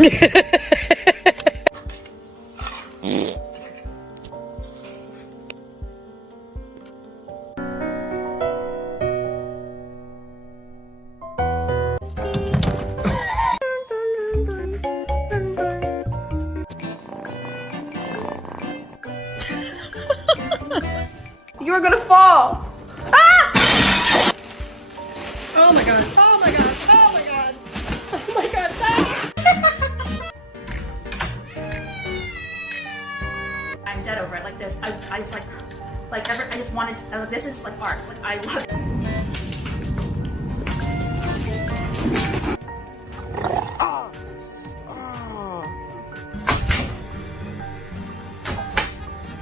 You are gonna fall. Ah! Oh my god. Oh my god. Oh my god. Oh my god. Ah! I'm dead over it. Like this. I was like I just wanted. This is like art. Like I love it.